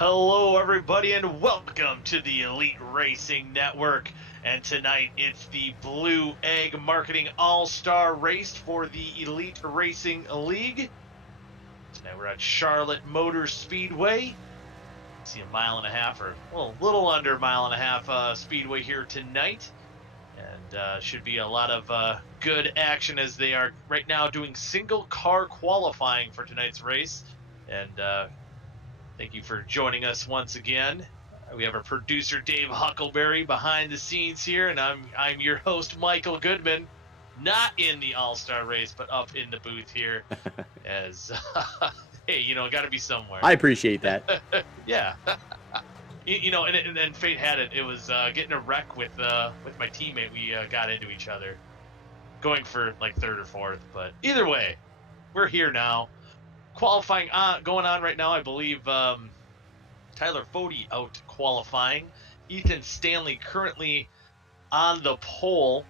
Hello, everybody, and welcome to the Elite Racing Network. And tonight it's the Blue Egg Marketing All-Star Race for the Elite Racing League. Tonight we're at Charlotte Motor Speedway. See a mile and a half, or well, a little under a mile and a half speedway here tonight. And should be a lot of good action as they are right now doing single car qualifying for tonight's race. And thank you for joining us once again. We have our producer Dave Huckleberry behind the scenes here, and I'm your host Michael Goodman, not in the All-Star race, but up in the booth here. As hey, got to be somewhere. I appreciate that. Yeah. And fate had it. It was getting a wreck with my teammate. We got into each other, going for like third or fourth. But either way, we're here now. Qualifying going on right now, I believe Tyler Fode out qualifying. Ethan Stanley currently on the pole.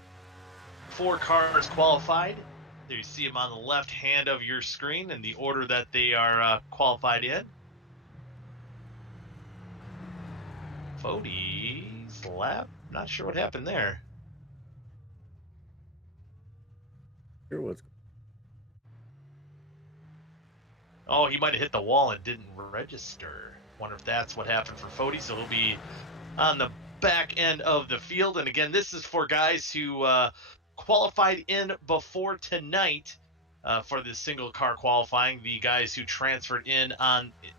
4 cars qualified. There you see him on the left hand of your screen in the order that they are qualified in. Fode's lap. Not sure what happened there. Sure was. Oh, he might have hit the wall and didn't register. Wonder if that's what happened for Fode. So he'll be on the back end of the field. And again, this is for guys who qualified in before tonight for the single car qualifying. The guys who transferred in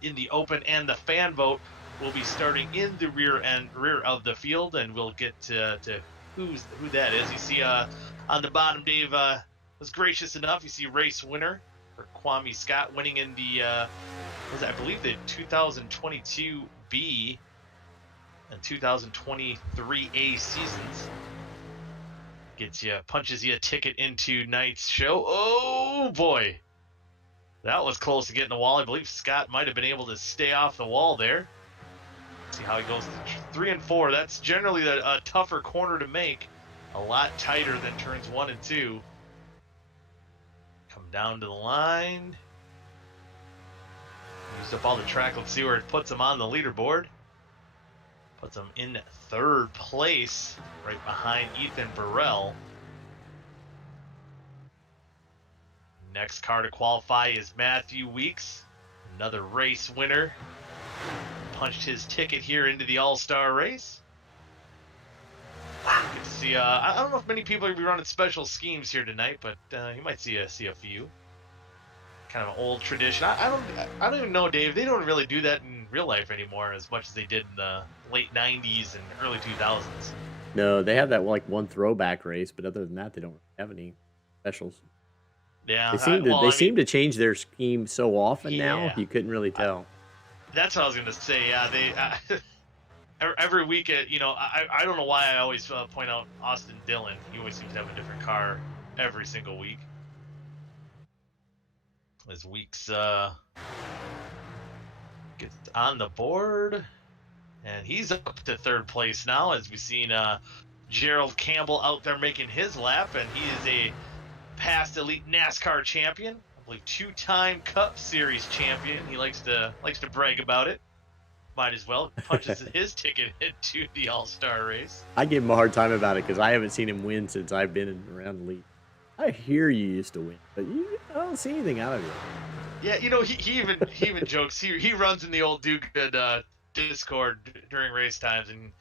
the open and the fan vote will be starting in the rear of the field, and we'll get to who that is. You see on the bottom, Dave was gracious enough. You see race winner for Kwame Scott winning in the I believe the 2022 B and 2023 A seasons. Punches you a ticket into tonight's show. Oh boy, that was close to getting the wall. I believe Scott might have been able to stay off the wall there. See how he goes to 3 and 4. That's generally a tougher corner to make. A lot tighter than turns 1 and 2. Come down to the line. Used up all the track. Let's see where it puts him on the leaderboard. Puts him in 3rd place, right behind Ethan Burrell. Next car to qualify is Matthew Weeks, another race winner. Punched his ticket here into the All-Star race. Good to see. I don't know if many people are going to be running special schemes here tonight, but you might see a few. Kind of an old tradition. I don't even know, Dave. They don't really do that in real life anymore as much as they did in the late 90s and early 2000s. No, they have that one throwback race, but other than that, they don't have any specials. Yeah, they seem to change their scheme so often now. You couldn't really tell. That's what I was gonna say. Yeah, they every week. I don't know why I always point out Austin Dillon. He always seems to have a different car every single week. As Weeks gets on the board, and he's up to 3rd place now. As we've seen Gerald Campbell out there making his lap, and he is a past elite NASCAR champion. I believe 2-time Cup Series champion. He likes to brag about it. Might as well. Punches his ticket into the All-Star race. I give him a hard time about it because I haven't seen him win since I've been around the league. I hear you used to win, but I don't see anything out of you. Yeah, he even jokes. He runs in the old Do Good Discord during race times, and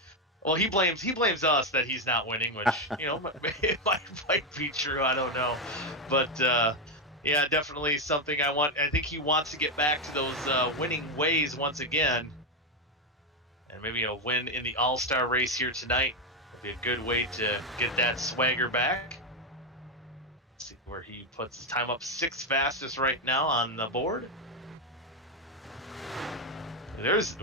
well, he blames us that he's not winning, which it might be true. I don't know, but. Yeah, definitely something I think he wants to get back to those winning ways once again. And maybe a win in the All-Star race here tonight would be a good way to get that swagger back. Let's see where he puts his time up. 6th fastest right now on the board. There's,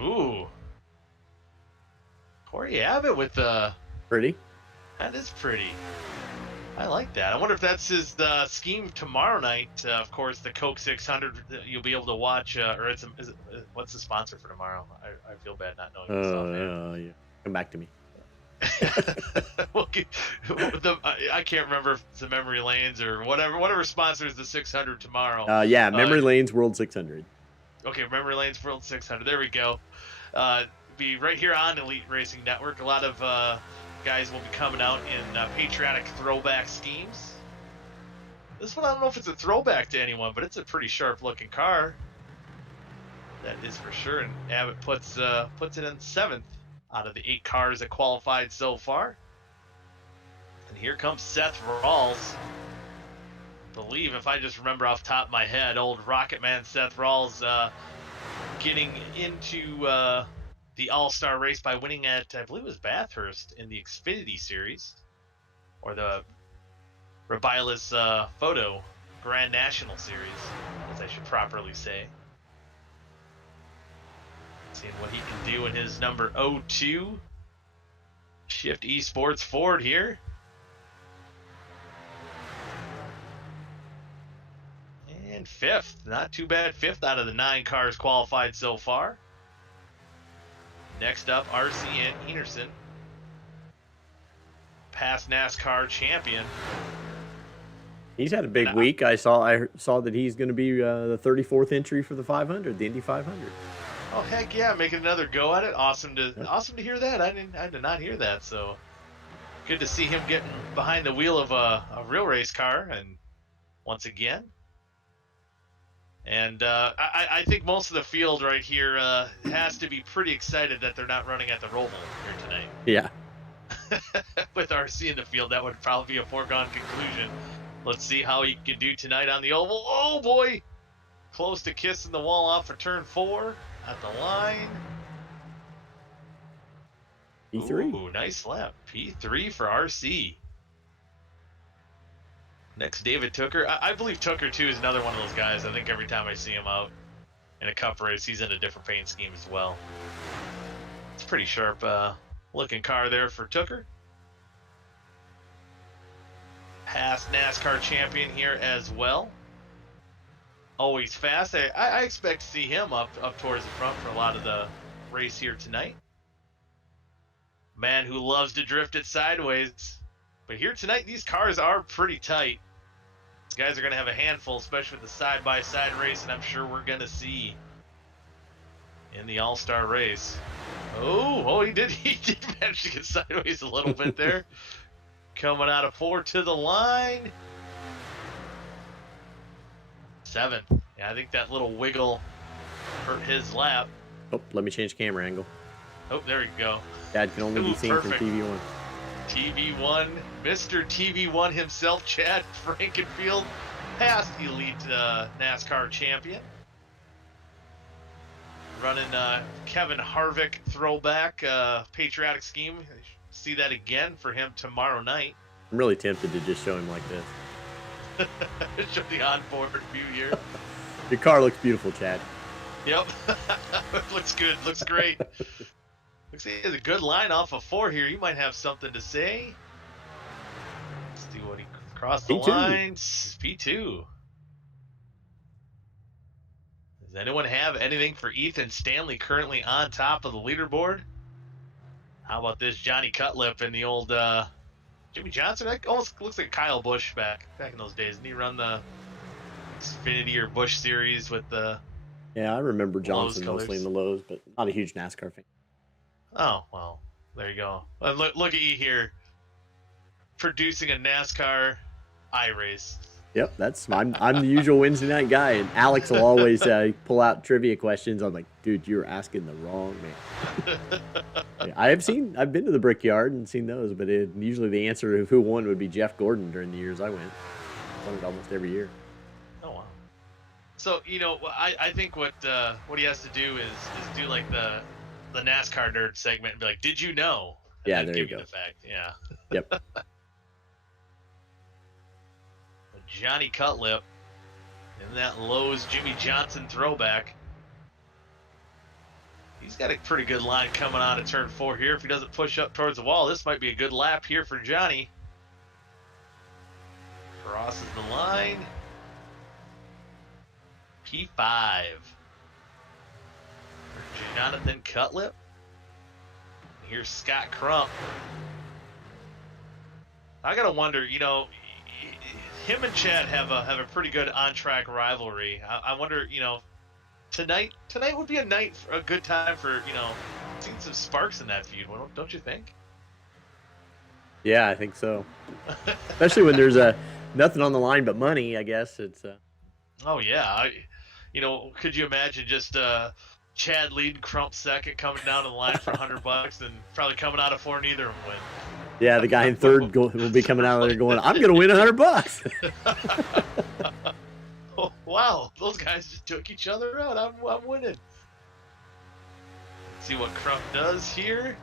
Corey Abbott with the... Pretty. That is pretty. I like that. I wonder if that's his scheme tomorrow night. Of course, the Coke 600 you'll be able to watch. What's the sponsor for tomorrow? I feel bad not knowing this offhand. Yeah. Come back to me. I can't remember if it's the Memory Lanes or whatever sponsors the 600 tomorrow. Memory Lanes World 600. Okay, memory lane's World 600. There we go. Be right here on Elite Racing Network. A lot of guys will be coming out in patriotic throwback schemes. This one, I don't know if it's a throwback to anyone, but it's a pretty sharp-looking car. That is for sure. And Abbott puts it in 7th out of the 8 cars that qualified so far. And here comes Seth Rawls. I believe, if I just remember off the top of my head, old Rocket Man Seth Rawls getting into the All-Star race by winning at, I believe it was Bathurst in the Xfinity Series, or the Rabilis Photo Grand National Series, as I should properly say. Seeing what he can do in his number 02 Shift Esports Ford here. And 5th, not too bad. 5th out of the 9 cars qualified so far. Next up, RC and Enerson, past NASCAR champion. He's had a big week. I saw that he's going to be the 34th entry for the 500, the Indy 500. Oh heck yeah, making another go at it. Awesome to hear that. I did not hear that. So good to see him getting behind the wheel of a real race car, and once again. And I think most of the field right here has to be pretty excited that they're not running at the Roval here tonight. Yeah. With RC in the field, that would probably be a foregone conclusion. Let's see how he can do tonight on the oval. Oh boy! Close to kissing the wall off for turn 4 at the line. P3. Ooh, nice lap. P3 for RC. Next, David Tooker. I believe Tooker, too, is another one of those guys. I think every time I see him out in a cup race, he's in a different paint scheme as well. It's a pretty sharp looking car there for Tooker. Past NASCAR champion here as well. Always fast. I expect to see him up towards the front for a lot of the race here tonight. Man who loves to drift it sideways. But here tonight, these cars are pretty tight. These guys are going to have a handful, especially with the side-by-side race, and I'm sure we're going to see in the All-Star race. Oh, he did manage to get sideways a little bit there. Coming out of 4 to the line. 7th. Yeah, I think that little wiggle hurt his lap. Oh, let me change camera angle. Oh, there you go. Dad can only be seen perfect. from TV1. TV1, Mr. TV1 himself, Chad Frankenfield, past Elite NASCAR champion. Running Kevin Harvick throwback patriotic scheme. See that again for him tomorrow night. I'm really tempted to just show him like this. Show the onboard view here. Your car looks beautiful, Chad. Yep. Looks good. Looks great. Looks like he has a good line off of 4 here. You might have something to say. Let's see what he crossed the P2. lines. P2. Does anyone have anything for Ethan Stanley currently on top of the leaderboard? How about this Johnny Cutlip and the old Jimmy Johnson? That almost looks like Kyle Busch back in those days. Didn't he run the Xfinity or Busch series with the... Yeah, I remember Johnson colors. mostly in the lows, but not a huge NASCAR fan. Oh, well, there you go. Look at you here, producing a NASCAR iRace. Yep, I'm the usual Wednesday night guy, and Alex will always pull out trivia questions. I'm like, dude, you're asking the wrong man. Yeah, I've been to the Brickyard and seen those, but usually the answer of who won would be Jeff Gordon during the years I went. I won it almost every year. Oh wow. So I think what he has to do is do like the NASCAR nerd segment and be like, did you know? And yeah, then there give you go. The fact. Yeah. Yep. Johnny Cutlip in that Lowe's Jimmy Johnson throwback. He's got a pretty good line coming on at turn 4 here. If he doesn't push up towards the wall, this might be a good lap here for Johnny. Crosses the line. P5. For Jonathan Cutlip. Here's Scott Crump. I gotta wonder, him and Chad have a pretty good on-track rivalry. I wonder, tonight would be a good time for seeing some sparks in that feud. Don't you think? Yeah, I think so. Especially when there's nothing on the line but money. I guess it's. Oh yeah, could you imagine just Chad leading, Crump second, coming down to the line for $100, and probably coming out of four, neither of them win. Yeah, the guy in third will be coming out of there going, "I'm going to win $100." Oh, wow, those guys just took each other out. I'm winning. See what Crump does here.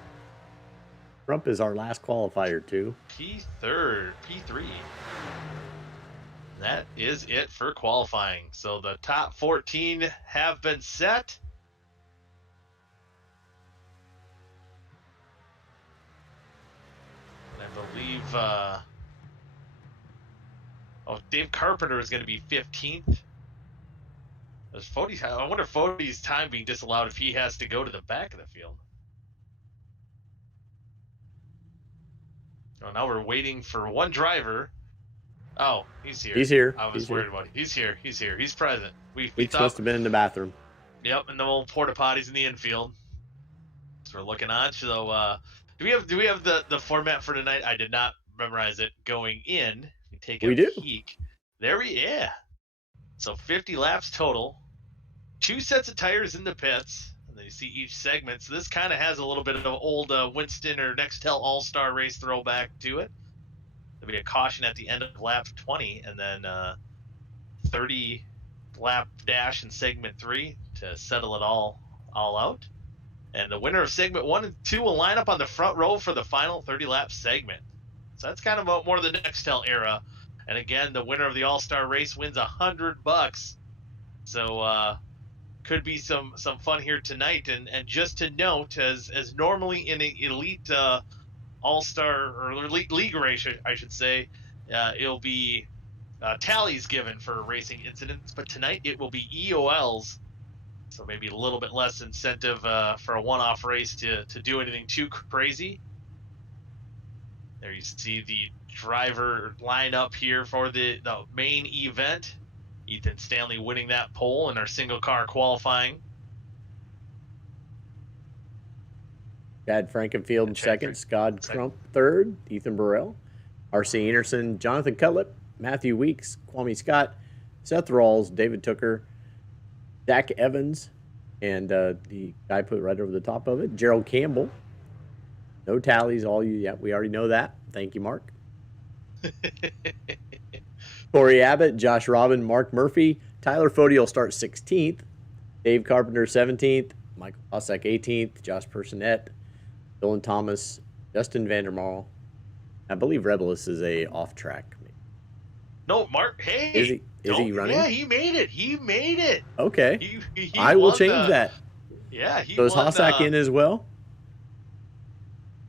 Crump is our last qualifier too. P3. That is it for qualifying. So the top 14 have been set. And I believe Dave Carpenter is going to be 15th. I wonder if Fody's time being disallowed if he has to go to the back of the field. Oh, now we're waiting for one driver. Oh, he's here. He's here. I was worried about it. He's here. He's present. We Weeks must have been in the bathroom. Yep, and the old porta potties in the infield. So we're looking on. So do we have the format for tonight? I did not memorize it going in. We do. Peek. Yeah. So 50 laps total. 2 sets of tires in the pits. And then you see each segment. So this kind of has a little bit of old Winston or Nextel All-Star race throwback to it. There'll be a caution at the end of lap 20, and then 30 lap dash in segment 3 to settle it all out. And the winner of segment 1 and 2 will line up on the front row for the final 30 lap segment. So that's kind of more of the Nextel era. And again, the winner of the All-Star race wins $100. So could be some fun here tonight. And just to note, as normally in an elite All-Star or elite league race, I should say, it'll be tallies given for racing incidents, but tonight it will be EOLs. So maybe a little bit less incentive for a one-off race to do anything too crazy. There you see the driver lineup here for the main event. Ethan Stanley winning that pole in our single car qualifying. Chad Frankenfield in second, Scott Crump third, Ethan Burrell, R.C. Anderson, Jonathan Cutlip, Matthew Weeks, Kwame Scott, Seth Rawls, David Tooker, Zach Evans, and the guy put right over the top of it, Gerald Campbell. No tallies, all you. Yeah, we already know that. Thank you, Mark. Corey Abbott, Josh Robin, Mark Murphy, Tyler Fody will start 16th, Dave Carpenter 17th, Michael Osek 18th, Josh Personette, Dylan Thomas, Justin Vandermaal. I believe Rebelus is a off track. No, Mark. Hey, is he running? Yeah, he made it. Okay, I will change that. Yeah, so is Hossack in as well?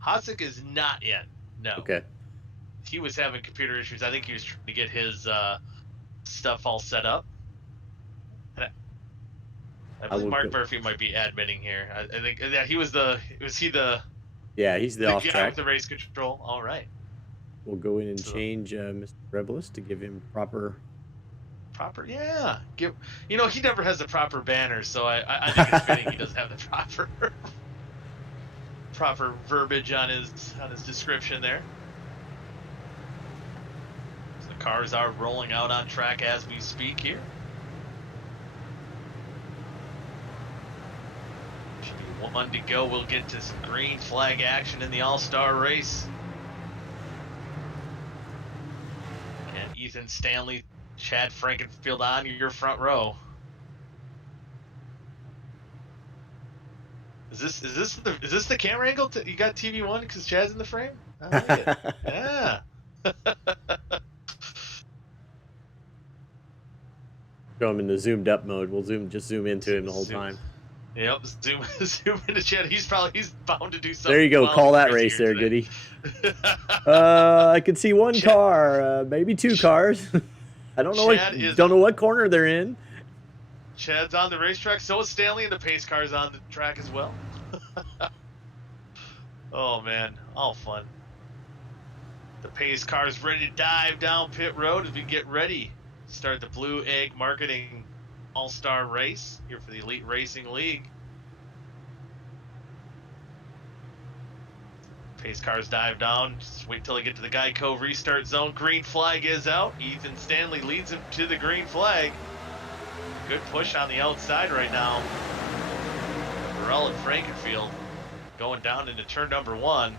Hossack is not in. No. Okay. He was having computer issues. I think he was trying to get his stuff all set up. I believe Mark Murphy might be admitting here. I think he was the. Was he the? Yeah, he's the off guy track with the race control. All right. We'll go in and change Mr. Rebelus to give him proper. Yeah. He never has the proper banner, so I think it's fitting he doesn't have the proper verbiage on his description there. So the cars are rolling out on track as we speak here. Should be one to go. We'll get to some green flag action in the All-Star race. And Ethan Stanley, Chad Frankenfield on your front row. Is this the camera angle? You got TV one because Chad's in the frame? I like it. Yeah. Show him in the zoomed up mode. We'll just zoom into him the whole time. Yep, zoom into Chad. He's bound to do something. There you go. Call that race there, Goody. I can see one car, maybe two cars. I don't know what corner they're in. Chad's on the racetrack. So is Stanley, and the pace car's on the track as well. Oh man, all fun. The pace car's ready to dive down pit road as we get ready to start the Blue Egg Marketing all-star race here for the Elite Racing League. Pace cars dive down. Just wait till they get to the Geico restart zone. Green flag is out. Ethan Stanley leads him to the green flag. Good push on the outside right now. Burrell and Frankenfield going down into turn number 1.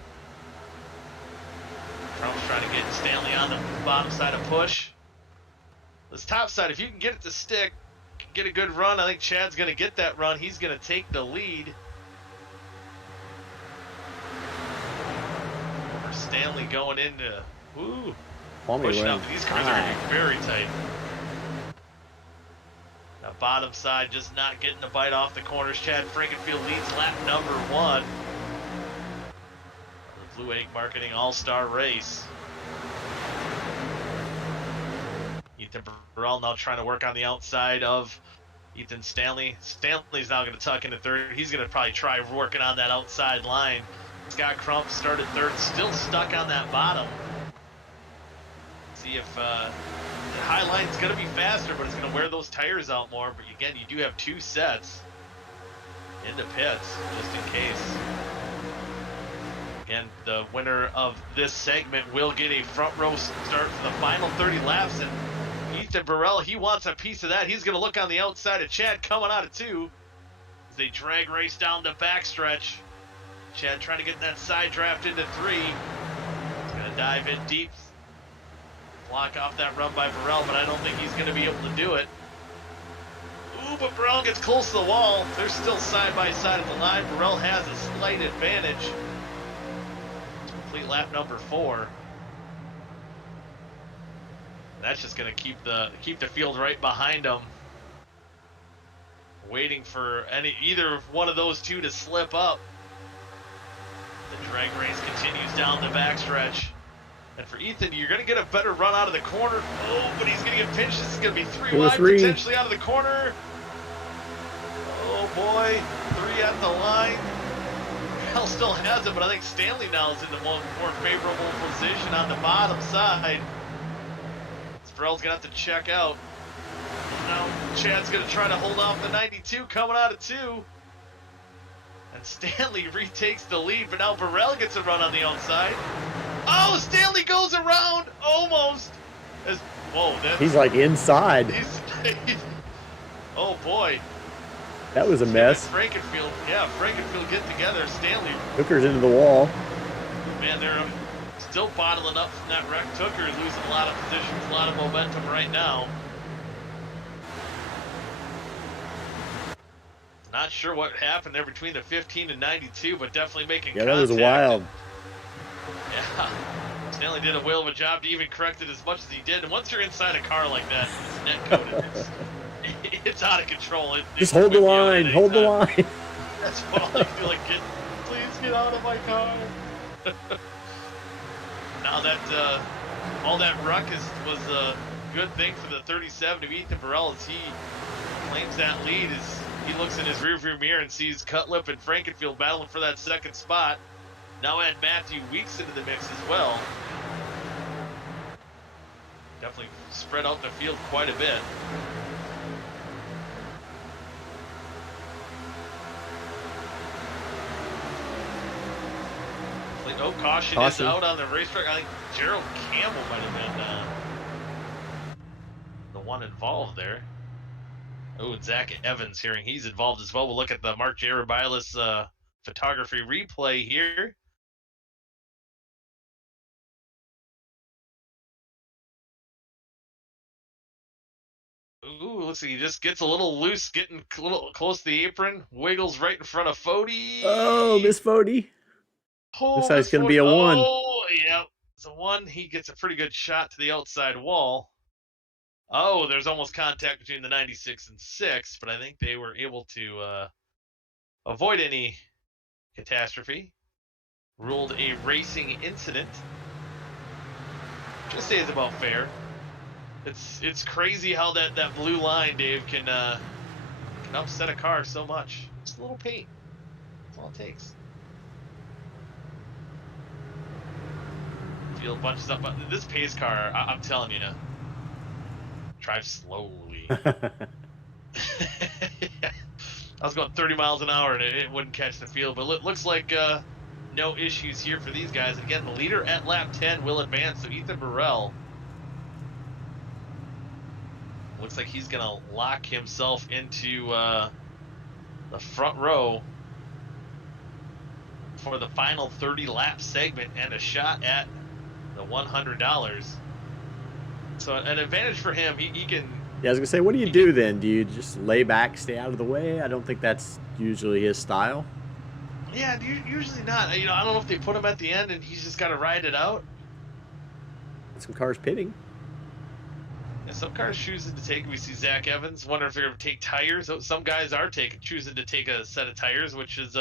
Trump's trying to get Stanley on the bottom side of push. This top side, if you can get it to stick, get a good run, I think Chad's going to get that run. He's going to take the lead. Stanley going into, pushing up. These cars are going to be very tight. Now bottom side just not getting a bite off the corners. Chad Frankenfield leads lap number 1. The Blue Egg Marketing All-Star Race. Ethan Burrell now trying to work on the outside of Ethan Stanley. Stanley's now going to tuck into third. He's going to probably try working on that outside line. Scott Crump started third, still stuck on that bottom. See if the high line's going to be faster, but it's going to wear those tires out more. But again, you do have 2 sets into pits, just in case. Again, the winner of this segment will get a front row start for the final 30 laps. And Ethan Burrell, he wants a piece of that. He's going to look on the outside of Chad coming out of 2 as they drag race down the backstretch. Chad trying to get that side draft into 3. He's going to dive in deep, block off that run by Burrell, but I don't think he's going to be able to do it. Ooh, but Burrell gets close to the wall. They're still side by side at the line. Burrell has a slight advantage. Complete lap number 4. That's just going to keep the field right behind him, waiting for either one of those 2 to slip up. The drag race continues down the backstretch. And for Ethan, you're going to get a better run out of the corner. Oh, but he's going to get pinched. This is going to be 3 wide, potentially out of the corner. Oh, boy. 3 at the line. Hell still has it, but I think Stanley now is in the more favorable position on the bottom side. Burrell's going to have to check out. Now Chad's going to try to hold off the 92 coming out of 2. And Stanley retakes the lead, but now Burrell gets a run on the outside. Oh, Stanley goes around almost. He's like inside. Oh boy. That was a mess. Frankenfield get together. Stanley. Hooker's into the wall. Man, they're still bottling up from that wreck. Hooker losing a lot of positions, a lot of momentum right now. Not sure what happened there between the 15 and 92, but definitely making contact. That was wild. Yeah. Stanley did a whale of a job to even correct it as much as he did. And once you're inside a car like that, it's net coated. It's out of control. Just hold the line. Hold the line. That's what all you feel like. Please get out of my car. Now that all that ruckus was a good thing for the 37 of Ethan Burrell as he claims that lead as he looks in his rearview mirror and sees Cutlip and Frankenfield battling for that second spot. Now add Matthew Weeks into the mix as well. Definitely spread out the field quite a bit. No caution is out on the racetrack. I think Gerald Campbell might have been the one involved there. Oh, and Zach Evans hearing he's involved as well. We'll look at the Mark Jarabilas photography replay here. Ooh, looks like he just gets a little loose, getting a little close to the apron, wiggles right in front of Fody. Oh, Miss Fody. Oh, this side's going to be a 1. Oh, yeah. It's a 1. He gets a pretty good shot to the outside wall. Oh, there's almost contact between the 96 and 6, but I think they were able to avoid any catastrophe. Ruled a racing incident. Just say it's about fair. It's crazy how that blue line, Dave, can upset a car so much. Just a little paint. That's all it takes. Field bunches up. This pace car, I'm telling you, drives slowly. I was going 30 miles an hour and it wouldn't catch the field. But looks like no issues here for these guys. Again, the leader at lap 10 will advance. So Ethan Burrell looks like he's going to lock himself into the front row for the final 30 lap segment and a shot at the $100. So an advantage for him. He can. Yeah, I was gonna say, what do you do then? Do you just lay back, stay out of the way? I don't think that's usually his style. Yeah, usually not. I don't know if they put him at the end and he's just got to ride it out. Some cars pitting. And some cars choosing to take. We see Zach Evans. Wonder if they're going to take tires. Some guys are choosing to take a set of tires, which is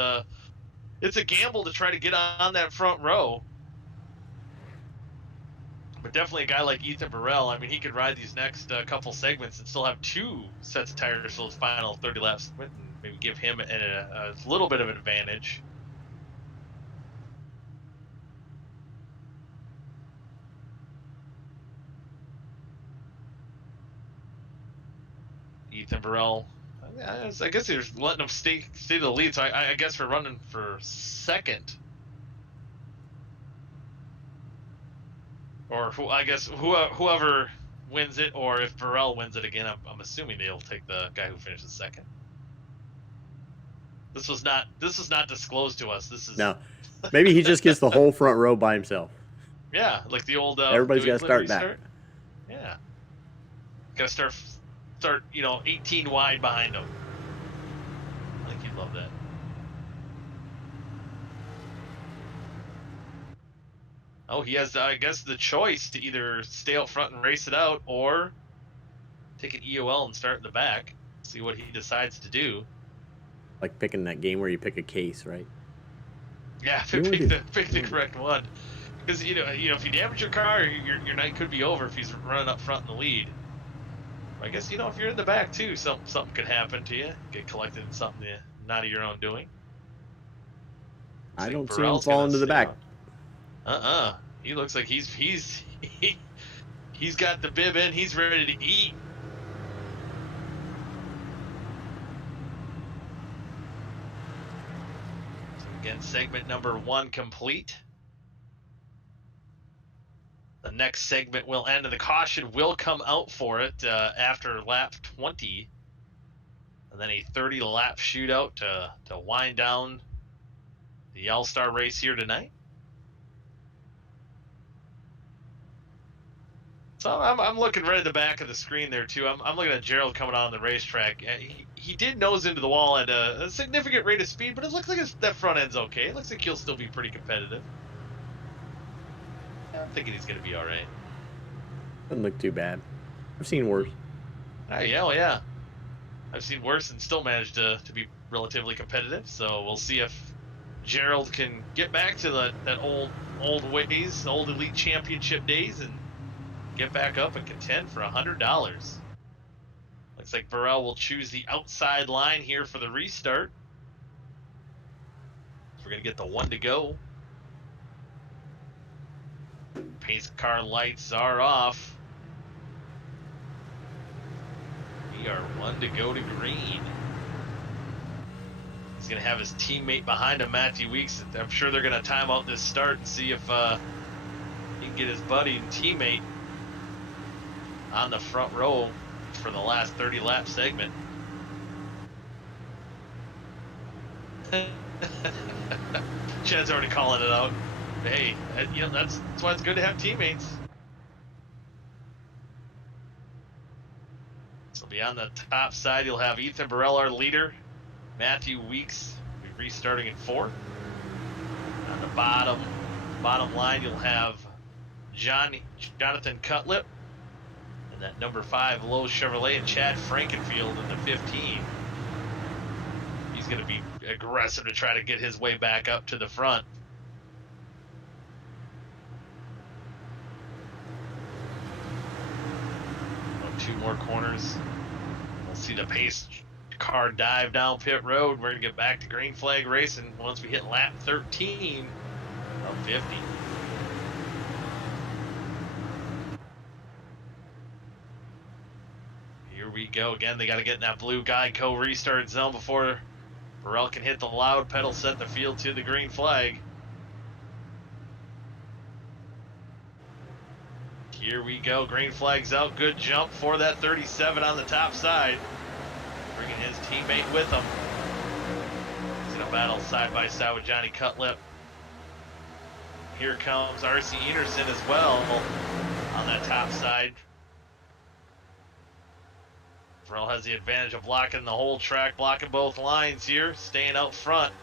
it's a gamble to try to get on that front row. But definitely a guy like Ethan Burrell, I mean, he could ride these next couple segments and still have 2 sets of tires for his final 30 laps and maybe give him a little bit of an advantage. Ethan Burrell, I guess they're letting him stay the lead, so I guess we're running for second. Or I guess whoever wins it, or if Burrell wins it again, I'm assuming they'll take the guy who finishes second. This was not disclosed to us. This is no. Maybe he just gets the whole front row by himself. Yeah, like the old. Everybody's got to start back. Yeah, got to start 18 wide behind him. I think he'd love that. Oh, he has, I guess, the choice to either stay out front and race it out or take an EOL and start in the back. See what he decides to do. Like picking that game where you pick a case, right? Yeah, pick the correct one. Because if you damage your car, your night could be over if he's running up front in the lead. I guess if you're in the back too, something could happen to you. Get collected in something not of your own doing. I don't see him falling to the back. He looks like he's got the bib in. He's ready to eat. So again, segment number 1 complete. The next segment will end, and the caution will come out for it after lap 20, and then a 30-lap shootout to wind down the All-Star race here tonight. So I'm looking right at the back of the screen there too. I'm looking at Gerald coming on the racetrack. He did nose into the wall at a significant rate of speed, but it looks like that front end's okay. It looks like he'll still be pretty competitive. I'm thinking he's going to be all right. Doesn't look too bad. I've seen worse. Yeah. I've seen worse and still managed to be relatively competitive. So we'll see if Gerald can get back to that old ways, old elite championship days, and get back up and contend for $100. Looks like Burrell will choose the outside line here for the restart. We're going to get the 1 to go. Pace car lights are off. We are 1 to go to green. He's going to have his teammate behind him, Matthew Weeks. I'm sure they're going to time out this start and see if he can get his buddy and teammate on the front row for the last 30-lap segment. Chad's already calling it out. Hey, that's why it's good to have teammates. So be on the top side, you'll have Ethan Burrell, our leader. Matthew Weeks will be restarting in 4th. On the bottom line, you'll have Jonathan Cutlip. That number 5 Lowe's Chevrolet, and Chad Frankenfield in the 15. He's going to be aggressive to try to get his way back up to the front. Oh, 2 more corners. We'll see the pace car dive down pit road. We're going to get back to green flag racing once we hit lap 13 of 50. Here we go again. They got to get in that blue Geico restart zone before Burrell can hit the loud pedal, set the field to the green flag. Here we go. Green flag's out. Good jump for that 37 on the top side. Bringing his teammate with him. He's in a battle side by side with Johnny Cutlip. Here comes R.C. Enerson as well on that top side. Burrell has the advantage of blocking the whole track, blocking both lines here, staying out front.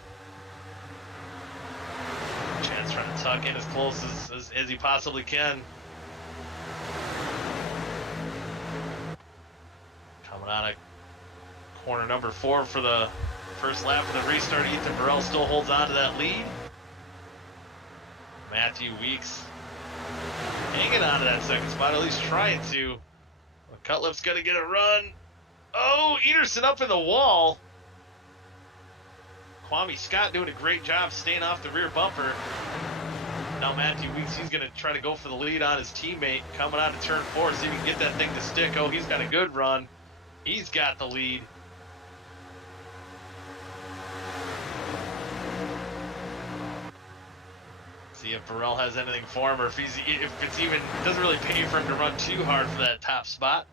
Chad's trying to tuck in as close as he possibly can. Coming out of corner number 4 for the first lap of the restart. Ethan Burrell still holds on to that lead. Matthew Weeks hanging on to that second spot, at least trying to. Cutlip's going to get a run. Oh, Enerson up in the wall. Kwame Scott doing a great job staying off the rear bumper. Now Matthew Weeks, he's going to try to go for the lead on his teammate. Coming out of turn 4, see if he can get that thing to stick. Oh, he's got a good run. He's got the lead. See if Burrell has anything for him, or if it's even doesn't really pay for him to run too hard for that top spot.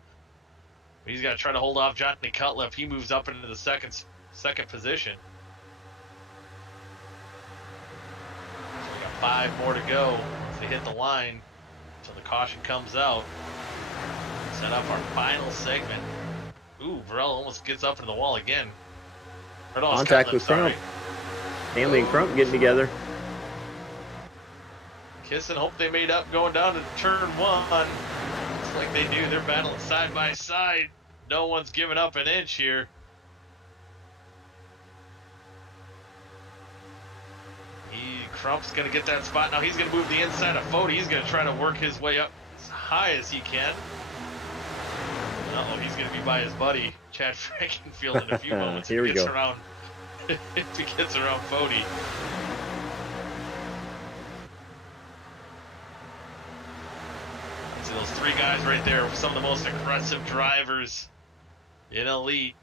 But he's got to try to hold off Johnny Cutlip. He moves up into the second position. So we got 5 more to go as they hit the line until the caution comes out. Set up our final segment. Ooh, Burrell almost gets up into the wall again. Contact with Crump. Hanley and Crump getting together. Kiss and hope they made up going down to turn 1. Looks like they do. They're battling side by side. No one's giving up an inch here. Crump's going to get that spot. Now he's going to move the inside of Fody. He's going to try to work his way up as high as he can. Uh-oh, he's going to be by his buddy, Chad Frankenfield, in a few moments. Here we go. If he gets around Fody. See those 3 guys right there, some of the most aggressive drivers in Elite.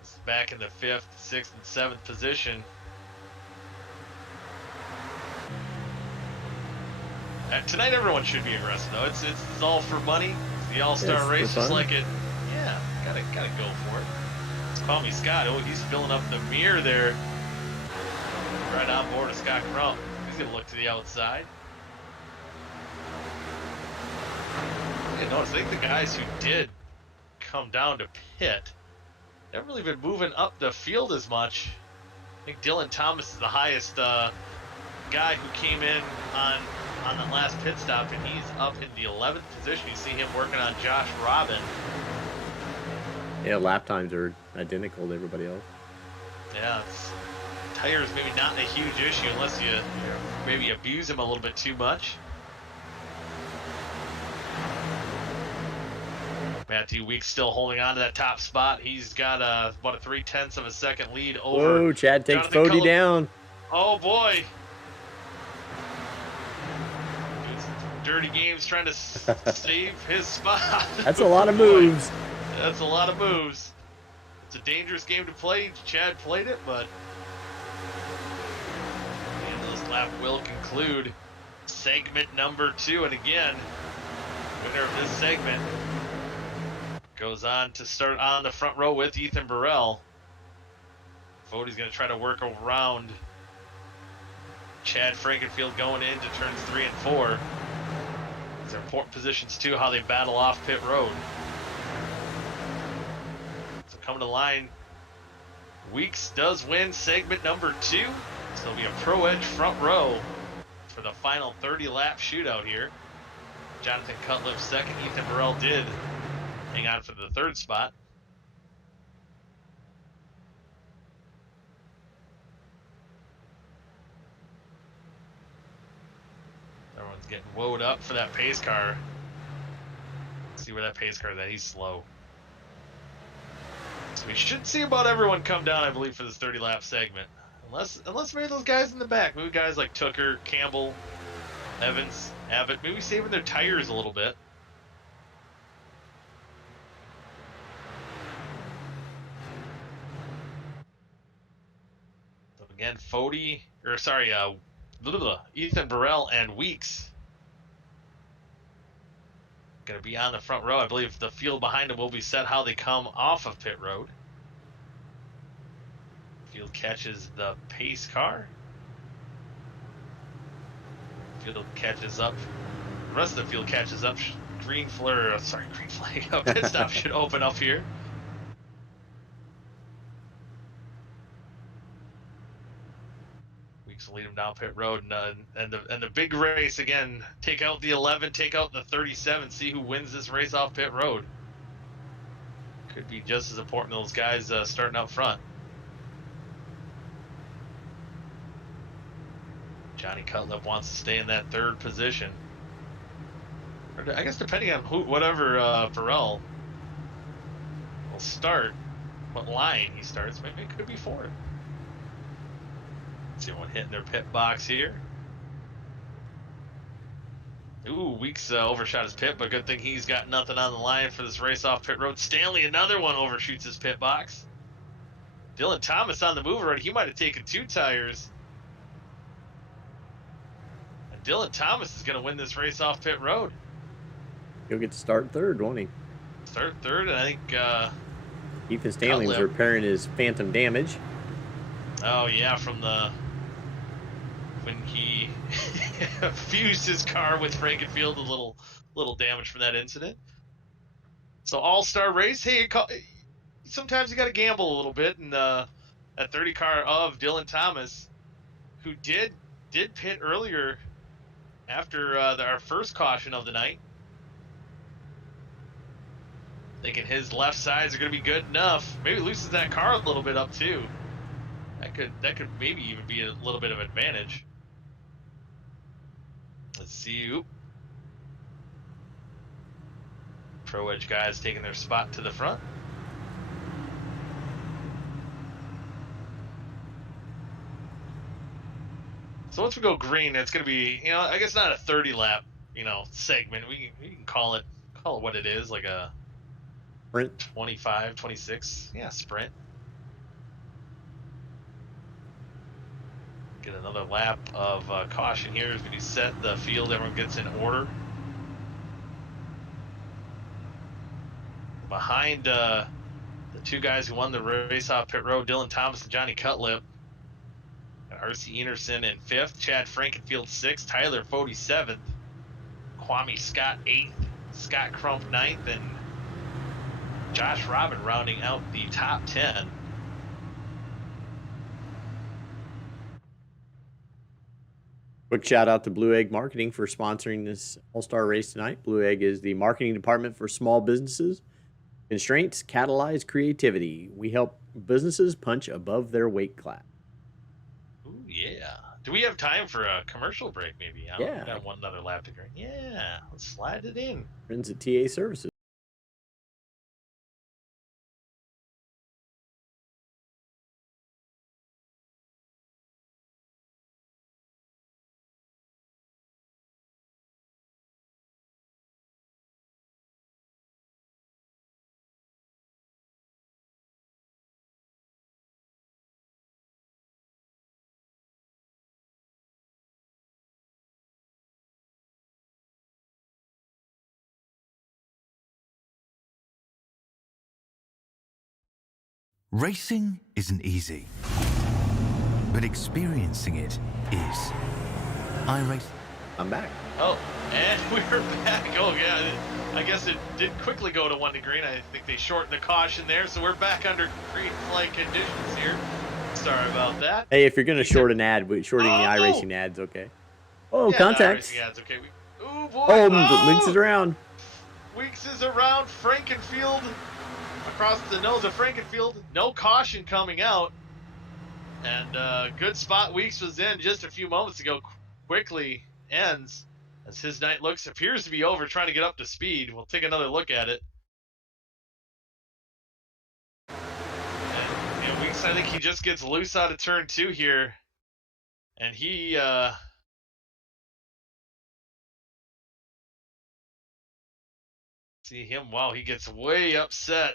This is back in the 5th, 6th, and 7th position. Tonight everyone should be aggressive though. It's all for money. It's the All-Star race, just like it. Yeah, gotta go for it. It's Kwame Scott. Oh, he's filling up the mirror there. Right on board of Scott Crump. He's gonna look to the outside. I noticed, I think the guys who did come down to pit haven't really been moving up the field as much. I think Dylan Thomas is the highest guy who came in on that last pit stop, and he's up in the 11th position. You see him working on Josh Robin. Yeah, lap times are identical to everybody else. Yeah, tires maybe not a huge issue unless you maybe abuse him a little bit too much. Matthew Weeks still holding on to that top spot. He's got about a 0.3 of a second lead over. Whoa, Chad takes Fody down. Oh boy. Doing some dirty games trying to save his spot. That's a lot of moves. That's a lot of moves. It's a dangerous game to play. Chad played it, but and this lap will conclude segment number 2. And again, winner of this segment goes on to start on the front row with Ethan Burrell. Fody's going to try to work around Chad Frankenfield going into turns 3 and 4. These are important positions too, how they battle off pit road. So coming to line, Weeks does win segment number 2. So it'll be a Pro Edge front row for the final 30-lap shootout here. Jonathan Cutlip second, Ethan Burrell did hang on for the 3rd spot. Everyone's getting woed up for that pace car. Let's see where that pace car is at. He's slow. So we should see about everyone come down, I believe, for this 30-lap segment. Unless maybe those guys in the back, maybe guys like Tooker, Campbell, Evans, Abbott, maybe saving their tires a little bit. Again, Ethan Burrell and Weeks going to be on the front row. I believe the field behind them will be set how they come off of pit road. Field catches the pace car. Field catches up. The rest of the field catches up. Green flag. Pit stop should open up here. Weeks lead them down pit road, and the big race again. Take out the 11, take out the 37. See who wins this race off pit road. Could be just as important those guys starting up front. Johnny Cutlip wants to stay in that third position. Or I guess depending on whatever Burrell will start, what line he starts, maybe it could be fourth. See one hitting their pit box here. Ooh, Weeks overshot his pit, but good thing he's got nothing on the line for this race off pit road. Stanley, another one, overshoots his pit box. Dylan Thomas on the move already. He might have taken 2 tires. And Dylan Thomas is going to win this race off pit road. He'll get to start third, won't he? Start third, and I think Ethan Stanley was repairing his phantom damage. Oh yeah, from when he fused his car with Frankenfield, a little damage from that incident. So all-star race. Hey, sometimes you got to gamble a little bit, and that 30 car of Dylan Thomas, who did pit earlier after our first caution of the night. Thinking his left sides are going to be good enough. Maybe loosens that car a little bit up too. That could maybe even be a little bit of advantage. Let's see. Oop. Pro Edge guys taking their spot to the front. So once we go green, it's going to be, I guess not a 30 lap, segment. We can call it what it is, like a sprint. 25, 26. Yeah, sprint. Get another lap of caution here as we set the field. Everyone gets in order. Behind the 2 guys who won the race off pit road, Dylan Thomas and Johnny Cutlip. R.C. Enerson in 5th, Chad Frankenfield 6th, Tyler Fody 7th, Kwame Scott 8th, Scott Crump 9th, and Josh Robin rounding out the top 10. Quick shout out to Blue Egg Marketing for sponsoring this All-Star race tonight. Blue Egg is the marketing department for small businesses. Constraints catalyze creativity. We help businesses punch above their weight class. Ooh, yeah. Do we have time for a commercial break maybe? Yeah. We got one other lap to go. Yeah, let's slide it in. Friends at TA Services. Racing isn't easy, but experiencing it is. I'm back. Oh, and we're back. Oh, yeah. I guess it did quickly go to 1 to green. I think they shortened the caution there, so we're back under green flag conditions here. Sorry about that. Hey, if you're going to short an ad, shorting the iRacing ad's okay. Oh, yeah, contacts. The ad's okay. Ooh, boy. Oh, Weeks is around. Weeks is around. Frankenfield across the nose of Frankenfield. No caution coming out. And good spot Weeks was in just a few moments ago. Quickly ends as his night appears to be over, trying to get up to speed. We'll take another look at it. And Weeks, I think he just gets loose out of turn 2 here. And he see him, wow, he gets way upset.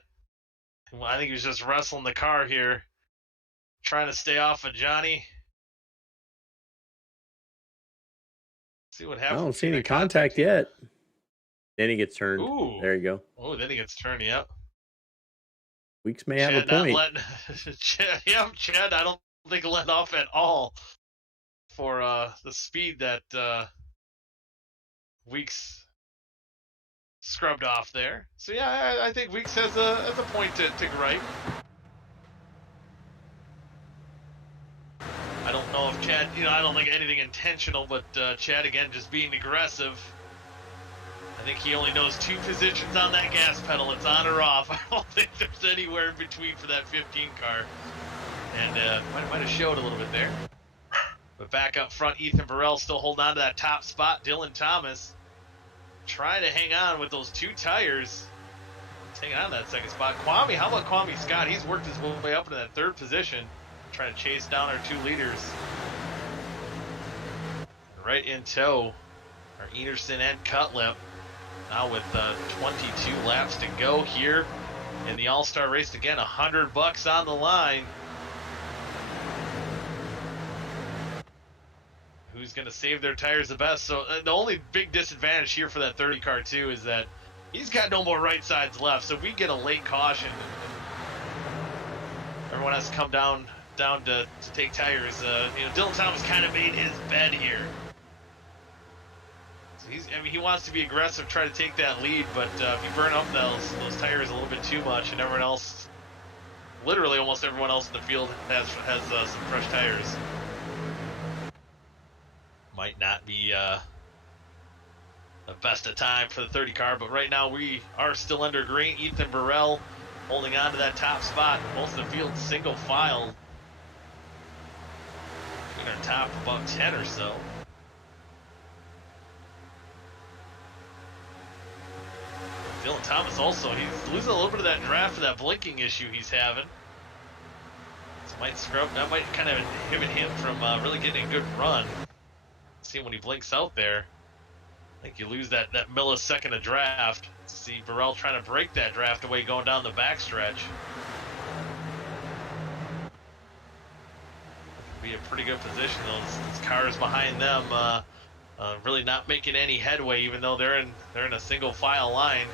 I think he was just wrestling the car here. trying to stay off of Johnny. See what I happens. don't see any contact yet. Then he gets turned. Ooh. There you go. Oh, then he gets turned. Yep. Weeks may have a Chad not point. letting. Chad, I don't think let off at all for the speed that Weeks scrubbed off there. So yeah, I think Weeks has a point to gripe. I don't know if Chad, I don't think anything intentional, but Chad again just being aggressive. I think he only knows 2 positions on that gas pedal. It's on or off. I don't think there's anywhere in between for that 15 car. And might have showed a little bit there. But back up front, Ethan Burrell still holding on to that top spot. Dylan Thomas trying to hang on with those 2 tires. He's hanging on to that second spot. Kwame, how about Kwame Scott? He's worked his way up into that 3rd position, trying to chase down our 2 leaders. Right in tow are Enerson and Cutlip. Now with 22 laps to go here in the All-Star race. Again, $100 on the line. Who's going to save their tires the best? So the only big disadvantage here for that 30 car too is that he's got no more right sides left. So if we get a late caution, everyone has to come down to take tires. Dylan Thomas kind of made his bed here. He wants to be aggressive, try to take that lead, but if you burn up those tires a little bit too much, and everyone else, literally almost everyone else in the field has some fresh tires, might not be the best of time for the 30 car. But right now we are still under green. Ethan Burrell holding on to that top spot. Most of the field single file. In our top about 10 or so. Dylan Thomas also, he's losing a little bit of that draft for that blinking issue he's having. So that might kind of inhibit him from really getting a good run. See when he blinks out there, I think you lose that millisecond of draft. See Burrell trying to break that draft away going down the backstretch. Be a pretty good position. Those cars behind them really not making any headway, even though they're in a single file line.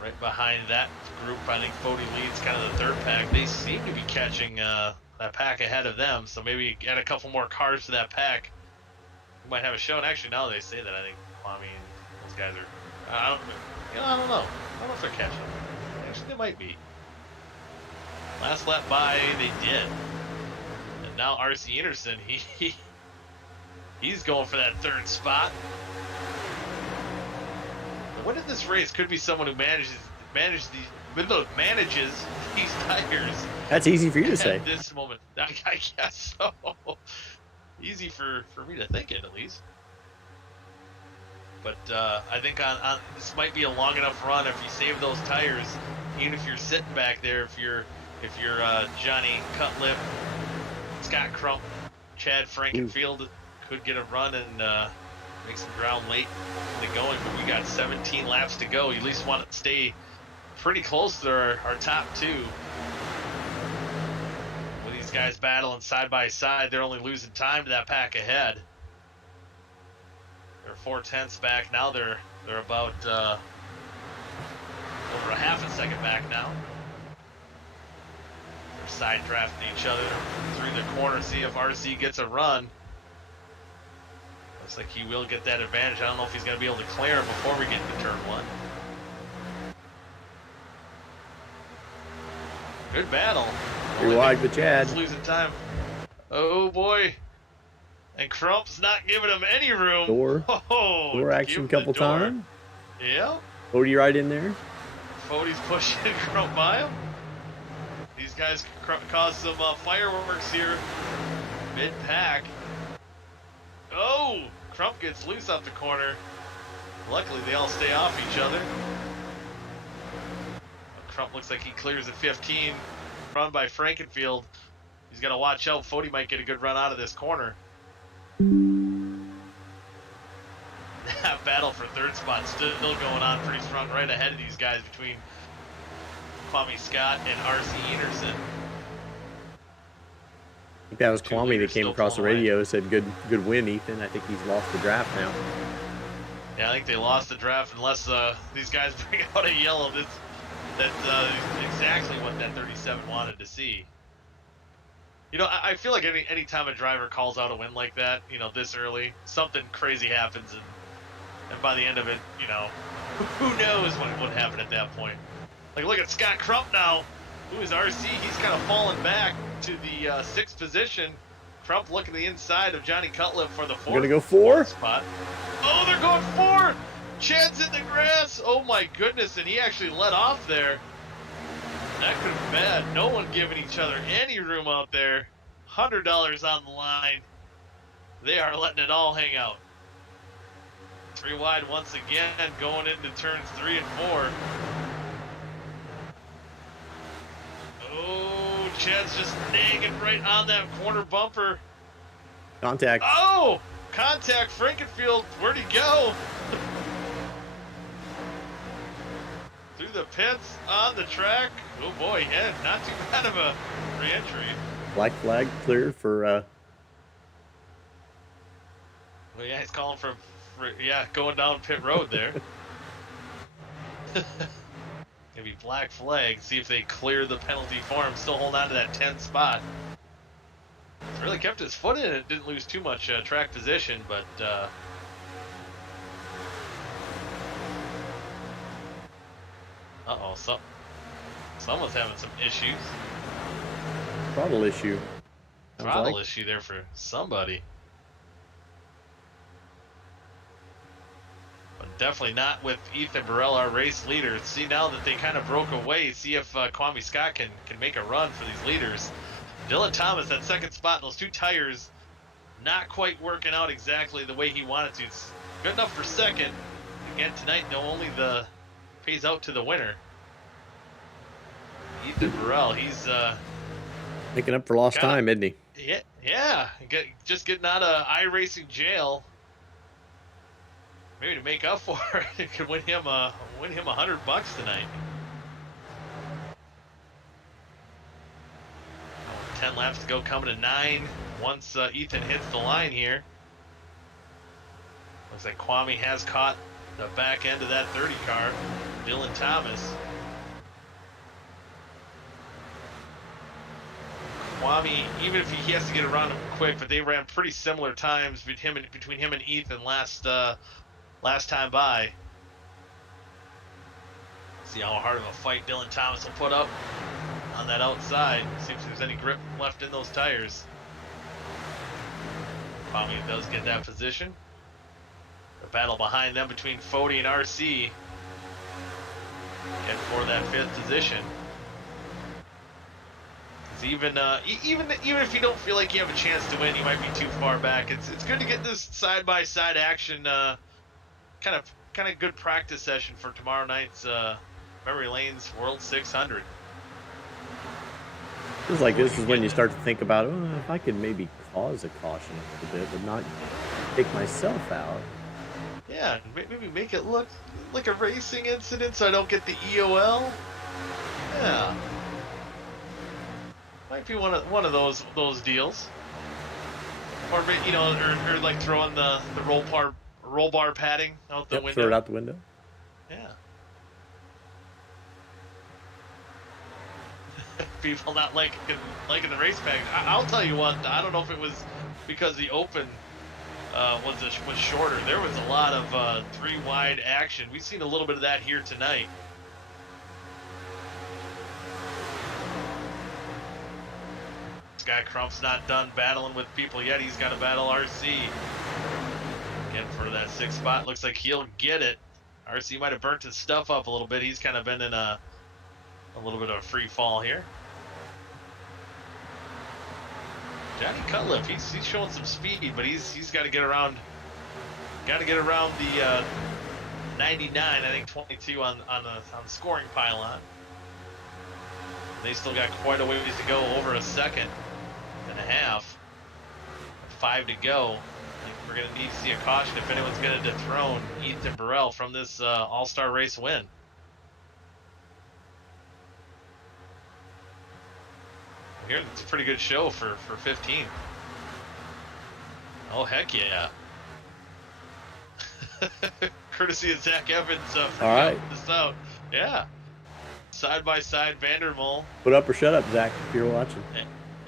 Right behind that group, I think Fody leads kind of the 3rd pack. They seem to be catching that pack ahead of them, so maybe add a couple more cars to that pack. We might have a show. And actually, now they say that, I think Kwame and those guys are. I don't know. I don't know if they're catching. Actually, they might be. Last lap by, they did. And now RC Enerson, he's going for that 3rd spot. What if this race could be someone who manages these tires? That's easy for you to say. At this moment, I guess so. Easy for me to think it, at least. But I think on this might be a long enough run if you save those tires, even if you're sitting back there. If you're Johnny Cutlip, Scott Crump, Chad Frankenfield could get a run and make some ground late in the going, but we got 17 laps to go. You at least want to stay pretty close to our top 2. With these guys battling side by side, they're only losing time to that pack ahead. They're 4/10 back now. They're about over a half a second back now. They're side drafting each other through the corner. See if RC gets a run. Looks like he will get that advantage. I don't know if he's going to be able to clear him before we get to turn 1. Good battle. You're wide with Chad. He's losing time. Oh boy. And Crump's not giving him any room. Door action a couple times. Yeah. Fody right in there. Fody's pushing Crump by him. These guys cause some fireworks here mid-pack. Oh! Crump gets loose off the corner. Luckily, they all stay off each other. Crump looks like he clears at 15. Run by Frankenfield. He's got to watch out. Fody might get a good run out of this corner. That battle for 3rd spot still going on pretty strong right ahead of these guys between Kwame Scott and R.C. Enerson. I think that was Two Kwame that leaders came still across the pulling away. radio, said good win, Ethan. I think he's lost the draft now. Yeah, I think they lost the draft unless these guys bring out a yellow. That's exactly what that 37 wanted to see. You know, I feel like any time a driver calls out a win like that, you know, this early, something crazy happens, and by the end of it, you know, who knows what would happen at that point. Like, look at Scott Crump now, who is RC. He's kind of fallen back to the 6th position. Crump looking to the inside of Johnny Cutliff for the 4th. Gonna go 4 spot. Oh, they're going 4. Chad's in the grass. Oh my goodness, and he actually let off there. That could have been bad. No one giving each other any room out there. $100 on the line. They are letting it all hang out. 3 wide once again, going into turns 3 and 4. Oh, Chad's just nagging right on that corner bumper. Contact. Oh, contact. Frankenfield, where'd he go? Through the pits, on the track. Oh boy, yeah, not too bad of a re-entry. Black flag cleared for. Well, yeah, he's calling for going down pit road there. Gonna be black flag. See if they clear the penalty for him. Still hold on to that 10th spot. Really kept his foot in it. Didn't lose too much track position, but. Uh-oh, someone's having some issues. Throttle issue. Throttle issue there for somebody. But definitely not with Ethan Burrell, our race leader. See now that they kind of broke away. See if Kwame Scott can make a run for these leaders. Dylan Thomas, that 2nd spot, those 2 tires, not quite working out exactly the way he wanted to. It's good enough for 2nd. Again, tonight, no only the pays out to the winner. Ethan Burrell, he's making up for lost time, isn't he? Yeah. Just getting out of iRacing jail. Maybe to make up for it, it could win him $100 tonight. 10 laps to go, coming to 9. Once Ethan hits the line here, looks like Kwame has caught the back end of that 30 car, Dylan Thomas. Kwame, even if he has to get around him quick, but they ran pretty similar times between him and Ethan last time by. See how hard of a fight Dylan Thomas will put up on that outside. See if there's any grip left in those tires. Kwame does get that position. The battle behind them between Fody and RC. Get for that 5th position. Even if you don't feel like you have a chance to win, you might be too far back. It's good to get this side-by-side action, kind of good practice session for tomorrow night's Memory Lane's World 600. Feels like this is when you start to think about, if I could maybe cause a caution a little bit, but not take myself out. Yeah, maybe make it look like a racing incident so I don't get the EOL. Yeah. Might be one of those deals, or or like throwing the roll bar padding out the window. Throw it out the window. Yeah. People not liking the race pack. I'll tell you what. I don't know if it was because the open was shorter. There was a lot of 3 wide action. We've seen a little bit of that here tonight. Guy Crump's not done battling with people yet. He's got to battle RC. Again, for that 6th spot, looks like he'll get it. RC might have burnt his stuff up a little bit. He's kind of been in a little bit of a free fall here. Johnny Cutliff, he's showing some speed, but he's got to get around. Got to get around the 99, I think 22 on the scoring pylon. They still got quite a ways to go, over a second and a half. 5 to go. I think we're going to need to see a caution if anyone's going to dethrone Ethan Burrell from this All-Star race win. Here, it's a pretty good show for 15. Oh, heck yeah. Courtesy of Zach Evans for All right. this out. Yeah. Side by side, Vandermol. Put up or shut up, Zach, if you're watching.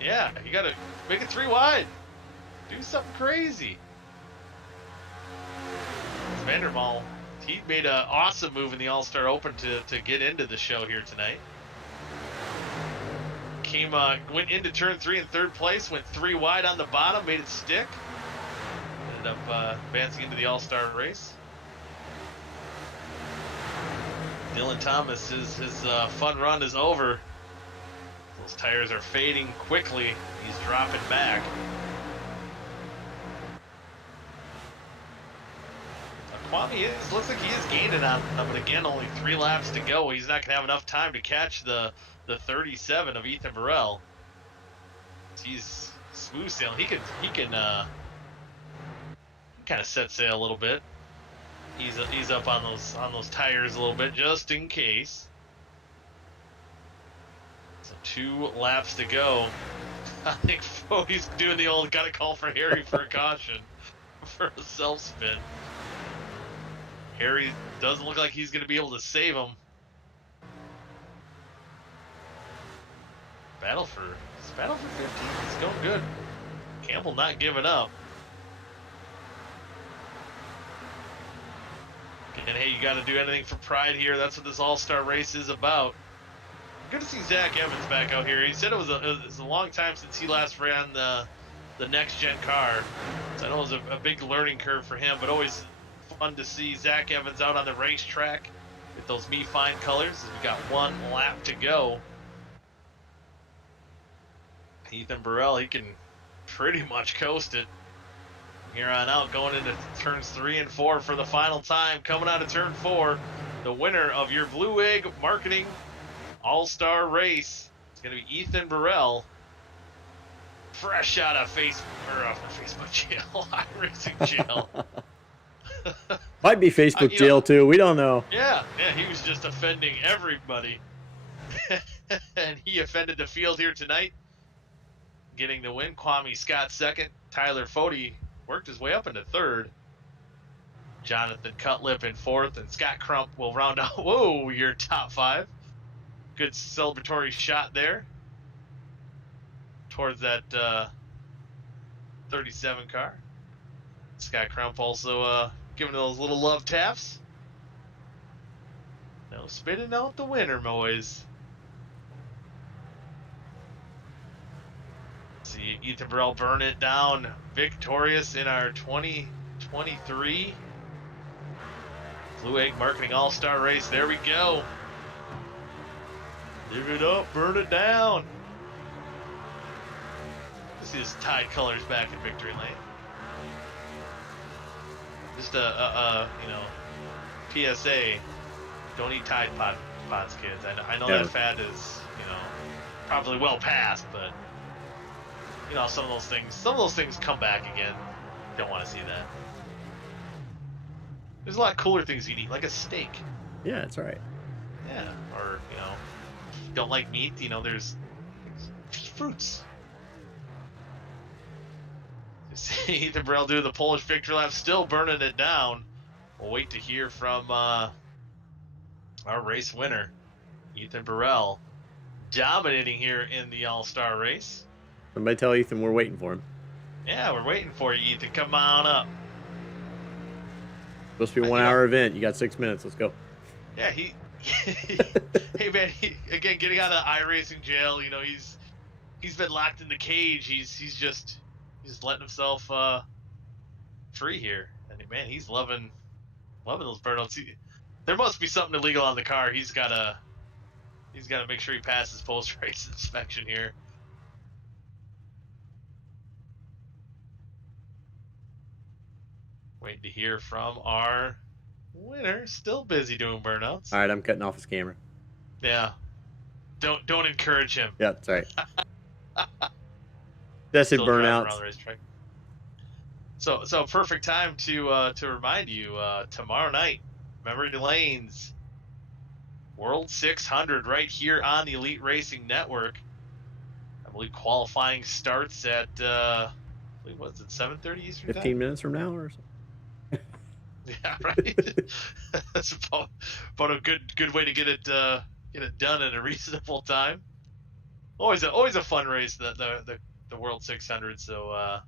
Yeah, you got to make it 3 wide. Do something crazy. Vandermol, he made an awesome move in the All-Star Open to get into the show here tonight. Went into turn 3 in 3rd place, went 3 wide on the bottom, made it stick. Ended up advancing into the All-Star race. Dylan Thomas, his fun run is over. Those tires are fading quickly. He's dropping back. Kwame looks like he is gaining on him, but again, only 3 laps to go. He's not going to have enough time to catch the 37 of Ethan Burrell. He's smooth sailing. He can kind of set sail a little bit. He's up on those tires a little bit just in case. So 2 laps to go. I think he's doing the old gotta call for Harry for a caution for a self spin. Harry doesn't look like he's going to be able to save him. Battle for 15. It's going good. Campbell not giving up. And hey, you got to do anything for pride here. That's what this All-Star race is about. Good to see Zach Evans back out here. He said it was a long time since he last ran the next-gen car. So I know it was a big learning curve for him, but always fun to see Zach Evans out on the racetrack with those Me Fine colors. We got 1 lap to go. Ethan Burrell, he can pretty much coast it here on out, going into turns 3 and 4 for the final time. Coming out of turn 4, the winner of your Blue Egg Marketing All-Star race is going to be Ethan Burrell, fresh out of Facebook jail, iRacing jail. Might be Facebook jail too. We don't know. Yeah, he was just offending everybody. And he offended the field here tonight, getting the win. Kwame Scott second. Tyler Fody worked his way up into 3rd. Jonathan Cutlip in 4th, and Scott Crump will round out your top 5. Good celebratory shot there towards that 37 car. Scott Crump also giving those little love taps. No spitting out the winner, boys. See Ethan Burrell burn it down, victorious in our 2023 Blue Egg Marketing All-Star race. There we go. Live it up, burn it down. Let's see his Tide colors back in victory lane. Just a PSA. Don't eat Tide Pods, kids. I know that fad is, probably well past, but some of those things come back again. Don't want to see that. There's a lot cooler things you'd eat, like a steak. Yeah, that's right. Yeah, or if you don't like meat, there's fruits. Ethan Burrell doing the Polish victory lap, still burning it down. We'll wait to hear from our race winner, Ethan Burrell, dominating here in the All-Star race. Somebody tell Ethan we're waiting for him. Yeah, we're waiting for you, Ethan. Come on up. Supposed to be a 1-hour event. You got 6 minutes. Let's go. Yeah, hey man, again, getting out of iRacing jail. He's been locked in the cage. He's just letting himself free here, and man, he's loving those burnouts. There must be something illegal on the car. He's gotta make sure he passes post-race inspection here. Waiting to hear from our winner. Still busy doing burnouts. All right, I'm cutting off his camera. Yeah. Don't encourage him. Yeah, that's right. That's it, burnouts. So perfect time to remind you, tomorrow night, Memory Lanes World 600 right here on the Elite Racing Network. I believe qualifying starts at I believe, what's it, 7:30 Eastern 15 time? minutes from now or something. Yeah, right. That's about a good way to get it done in a reasonable time. Always a fun race, the World 600. So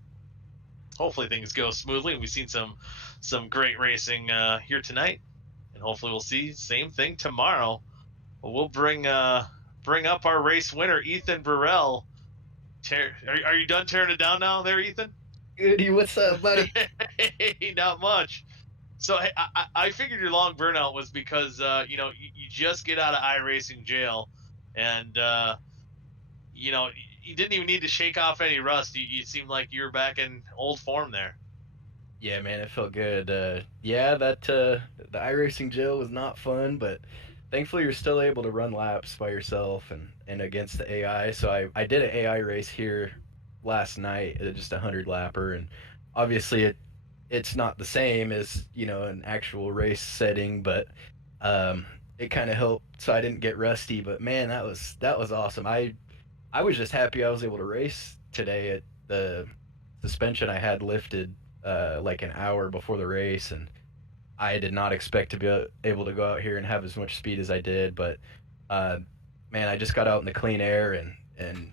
hopefully things go smoothly, and we've seen some great racing here tonight, and hopefully we'll see same thing tomorrow. We'll bring up our race winner, Ethan Burrell. Are you done tearing it down now, there, Ethan? Goody, what's up, buddy? Hey, not much. So hey, I figured your long burnout was because you just get out of iRacing jail, and you didn't even need to shake off any rust. You seemed like you were back in old form there. Yeah, man, it felt good. Yeah, the iRacing jail was not fun, but thankfully you're still able to run laps by yourself and against the AI. So I did an AI race here last night, just 100 lapper, and obviously it's not the same as an actual race setting, but um, it kind of helped so I didn't get rusty. But man, that was awesome. I was just happy I was able to race today. At the suspension I had lifted like an hour before the race, and I did not expect to be able to go out here and have as much speed as I did. But uh, man, I just got out in the clean air, and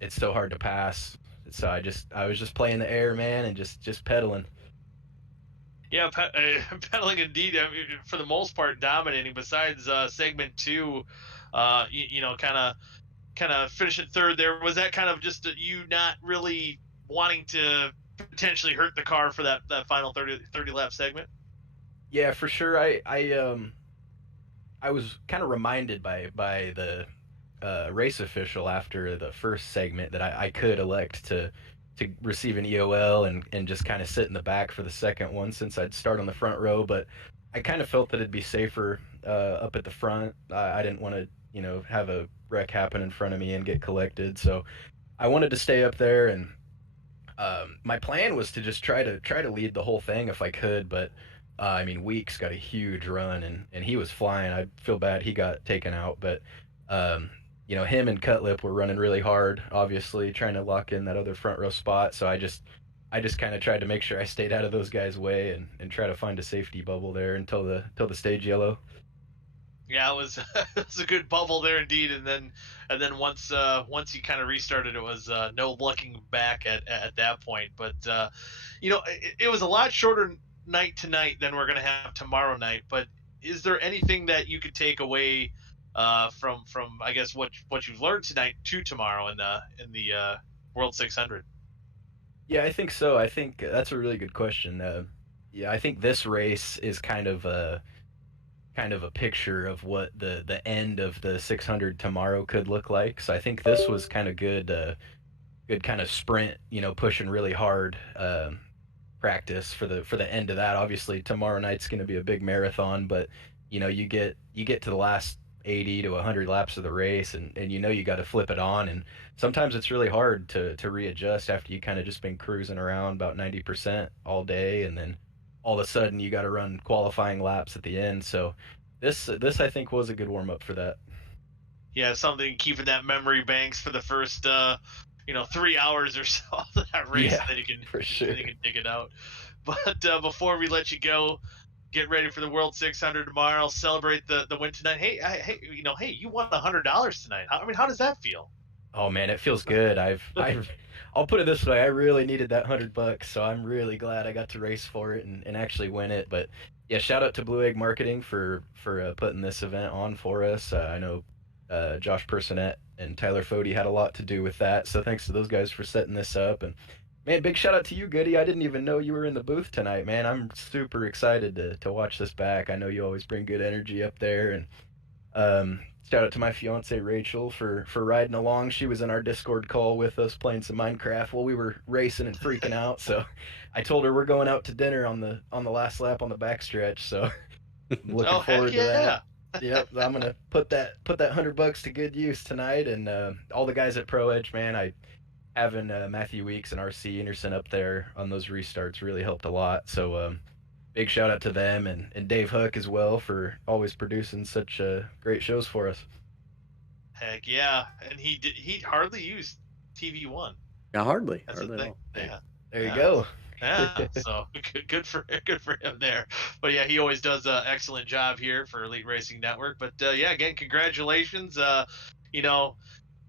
it's so hard to pass. So I was just playing the air, man, and just pedaling. Yeah, pedaling indeed. I mean, for the most part, dominating. Besides segment two, kind of finishing third there. Was that kind of just you not really wanting to potentially hurt the car for that final 30 lap segment? Yeah, for sure. I was kind of reminded by the race official after the first segment that I could elect to receive an EOL and just kind of sit in the back for the second one since I'd start on the front row. But I kind of felt that it'd be safer up at the front. I didn't want to have a wreck happen in front of me and get collected, so I wanted to stay up there. And my plan was to just try to lead the whole thing if I could, but I mean, Weeks got a huge run, and he was flying. I feel bad he got taken out, but um, him and Cutlip were running really hard, obviously trying to lock in that other front row spot. So I just kind of tried to make sure I stayed out of those guys' way and try to find a safety bubble there until the stage yellow. Yeah, it was it was a good bubble there indeed, and then once you kind of restarted, it was no looking back at that point. But it was a lot shorter night tonight than we're gonna have tomorrow night. But is there anything that you could take away from I guess what you've learned tonight to tomorrow in the World 600? Yeah, I think so. I think that's a really good question. Yeah, I think this race is kind of a picture of what the end of the 600 tomorrow could look like. So I think this was kind of good kind of sprint, pushing really hard practice for the end of that. Obviously, tomorrow night's going to be a big marathon, but you get to the last 80 to 100 laps of the race, and you got to flip it on, and sometimes it's really hard to readjust after you kind of just been cruising around about 90% all day, and then all of a sudden you got to run qualifying laps at the end. So this I think was a good warm up for that. Yeah, something keeping that memory banks for the first 3 hours or so of that race, Yeah, and then you can for sure. then you can dig it out. But before we let you go, get ready for the World 600 tomorrow. Celebrate the win tonight. Hey, you won $100 tonight. I mean, how does that feel? Oh man, it feels good. I'll put it this way. I really needed that $100, so I'm really glad I got to race for it and actually win it. But yeah, shout out to Blue Egg Marketing for putting this event on for us. I know Josh Personette and Tyler Fody had a lot to do with that, so thanks to those guys for setting this up. And man, big shout out to you, Goody. I didn't even know you were in the booth tonight, man. I'm super excited to watch this back. I know you always bring good energy up there, and shout out to my fiance Rachel for riding along. She was in our Discord call with us playing some Minecraft while we were racing and freaking out. So I told her we're going out to dinner on the last lap on the backstretch. So I'm looking Oh, heck forward to yeah! that. Yep, I'm gonna put that $100 to good use tonight, and all the guys at Pro Edge, man. Having Matthew Weeks and RC Anderson up there on those restarts really helped a lot. So big shout out to them and Dave Hook as well for always producing such great shows for us. Heck yeah, and he hardly used TV1. Yeah, hardly That's at the thing. all. Yeah. There you Yeah. go. Yeah, so good for him there. But yeah, he always does an excellent job here for Elite Racing Network. But yeah, again, congratulations. You know,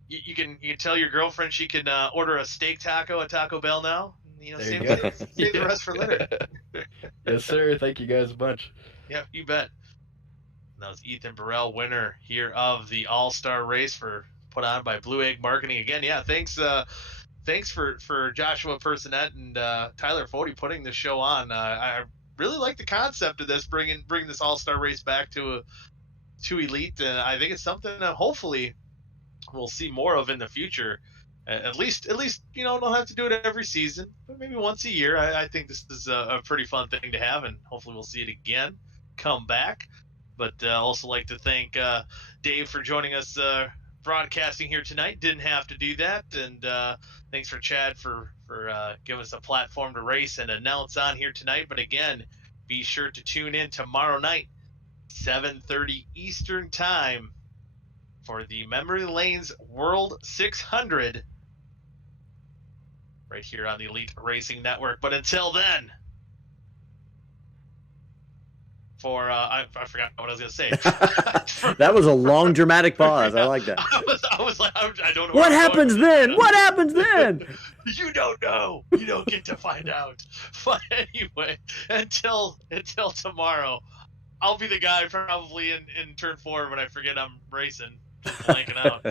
you can tell your girlfriend she can order a steak taco at Taco Bell now. You know, There you save, go. save the rest for later. Yes, sir. Thank you guys a bunch. Yeah, you bet. And that was Ethan Burrell, winner here of the All-Star race put on by Blue Egg Marketing. Again, yeah, thanks for Joshua Personette and Tyler Fody putting this show on. I really like the concept of this, bring this All-Star race back to Elite, and I think it's something that hopefully we'll see more of in the future. At least don't have to do it every season, but maybe once a year. I think this is a pretty fun thing to have, and hopefully we'll see it again come back. But also like to thank Dave for joining us broadcasting here tonight. Didn't have to do that, and thanks for Chad for giving us a platform to race and announce on here tonight. But again, be sure to tune in tomorrow night, 7:30 Eastern Time, for the Memory Lanes World 600 right here on the Elite Racing Network. But until then, I forgot what I was gonna say. That was a long dramatic pause. I like that. I was like, I don't know. What happens then? What happens then? You don't know. You don't get to find out. But anyway, until tomorrow, I'll be the guy probably in turn 4 when I forget I'm racing, just blanking out.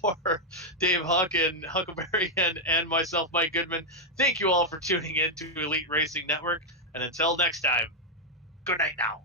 For Dave Huck and Huckleberry and myself, Mike Goodman, thank you all for tuning in to Elite Racing Network. And until next time, good night now.